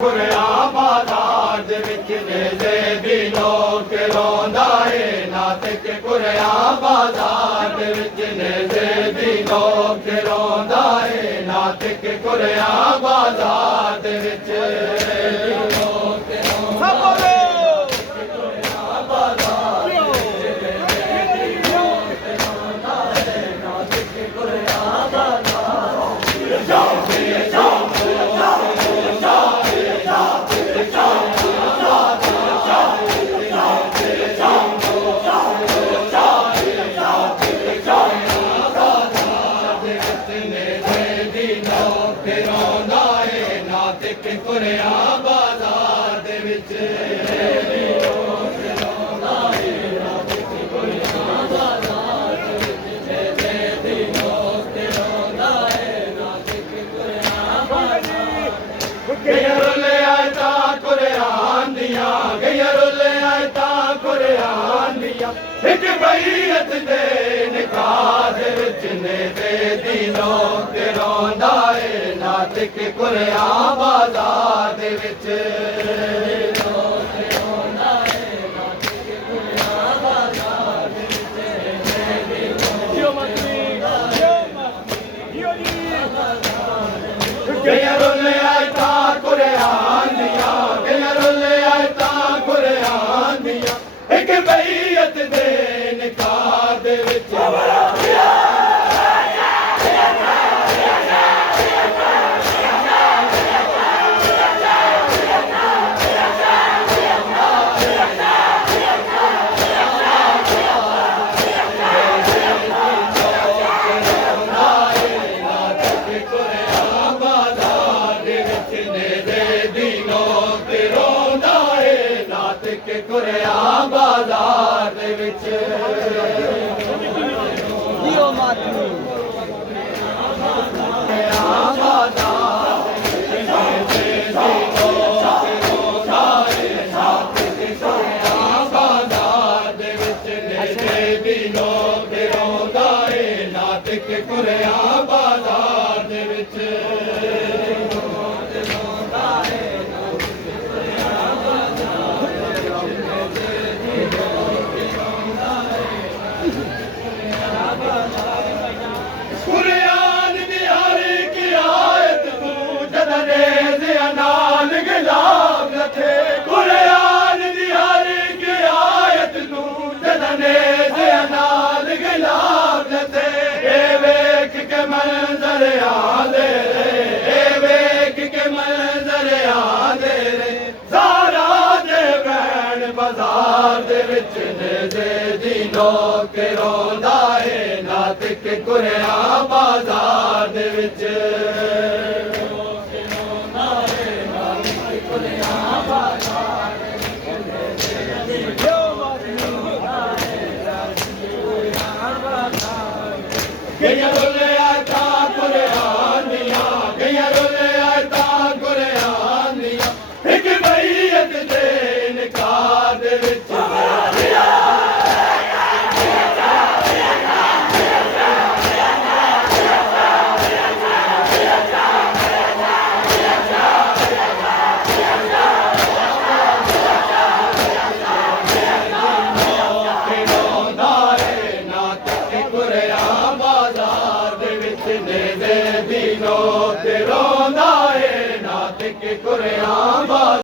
ਕੁਰਿਆ ਬਾਜ਼ਾਰ ਦੇ ਵਿੱਚ ਨੇੜੇ ਦੀ ਲੋਕ ਰੋਂਦਾ ਏ ਨਾਤਕ ਕੁਰਿਆ ਬਾਜ਼ਾਰ ਦੇ ਵਿੱਚ ਨੇੜੇ ਦੀ ਲੋਕ ਰੋਂਦਾ ਏ ਨਾਤਕ ਕੁਰਿਆ ਬਾਜ਼ਾਰ ਦੇ ਵਿੱਚ ਲੋਕ ਰੋਂਦਾ ਏ ਕੁਰਿਆ ਬਾਜ਼ਾਰ ਦੇ ਵਿੱਚ ਗਈਆਂ ਰੁੱਲੇ ਆਇਤਾਂ ਕੁਰਿਆਨ ਦੀਆਂ ਗਈਆਂ ਰੁੱਲੇ ਆਇਤਾਂ ਕੁਰਿਆਨ ਦੀਆਂ ਇੱਕ ਬਈਅਤ ਦੇ ਨਿਕਾਹ ਦੇ ਵਿੱਚ ਨੇੜੇ ਦੀ ਲੋਕ ਰੋਂਦਾ ਏ ਨਾਤਕ ਕੁਰਿਆ ਬਾਜ਼ਾਰ ਦੇ ਵਿੱਚ ਲੋਕ ਰੋਂਦਾ ਏ ਨਾਤਕ ਕੁਰਿਆ ਬਾਜ਼ਾਰ ਦੇ ਵਿੱਚ ਗਈਆਂ ਰੁੱਲੇ ਆਇਤਾਂ ਕੁਰਿਆਨ ਦੀਆਂ ਗਈਆਂ ਰੁੱਲੇ ਆਇਤਾਂ ਕੁਰਿਆਨ ਦੀਆਂ ਇੱਕ ਬਈਅਤ ਦੇ ਨਿਕਾਹ ਦੇ ਵਿੱਚ ਕੁਰਿਆ ਬਾਜ਼ਾਰ ਦੇ ਵਿੱਚ ਜੀਓ ਮਾਤਮੀ ਕੁਰਿਆ ਬਾਜ਼ਾਰ ਦੇ ਵਿੱਚ ਬਾਜ਼ਾਰ ਦੇ ਵਿੱਚ ਨੇੜੇ ਦੀ ਲੋਕ ਰੋਂਦਾ ਏ ਨਾਤਕ ਕੁਰਿਆ ਬਾਜ਼ਾਰ ਦੇ ਵਿੱਚ ਕੁਰਿਆਨ ਦੀ ਹਰ ਇੱਕ ਆਇਤ ਨੂੰ ਜਦਨੇ ਦੇ ਨਾਲ ਗਿਲਾਬ ਲਤੇ ਇਹ ਵੇਖ ਕੇ ਮੰਜ਼ਰ ਆਂਦੇ ਇਹ ਵੇਖ ਕੇ ਮੰਜ਼ਰ ਆਂਦੇ ਜ਼ਾਰਾ ਦੇ ਬੈਣ ਬਾਜ਼ਾਰ ਦੇ ਵਿੱਚ ਨੇੜੇ ਦੀ ਲੋਕ ਰੋਂਦਾ ਏ ਨਾਤਕ ਕੁਰਿਆ ਬਾਜ਼ਾਰ ਦੇ ਵਿੱਚ ਗਈਆਂ ਰੁੱਲੇ ਆਇਤਾਂ ਕੁਰਿਆਨ ਦੀਆਂ ਗਈਆਂ ਰੁੱਲੇ ਆਇਤਾਂ ਕੁਰਿਆਨ ਦੀਆਂ ਇੱਕ ਬਈਅਤ ਦੇ ਨਿਕਾਹ ਦੇ ਵਿੱਚ ਨੇੜੇ ਦੀ ਲੋਕ ਰੋਂਦਾ ਏ ਨਾਤਕ ਕੁਰਿਆ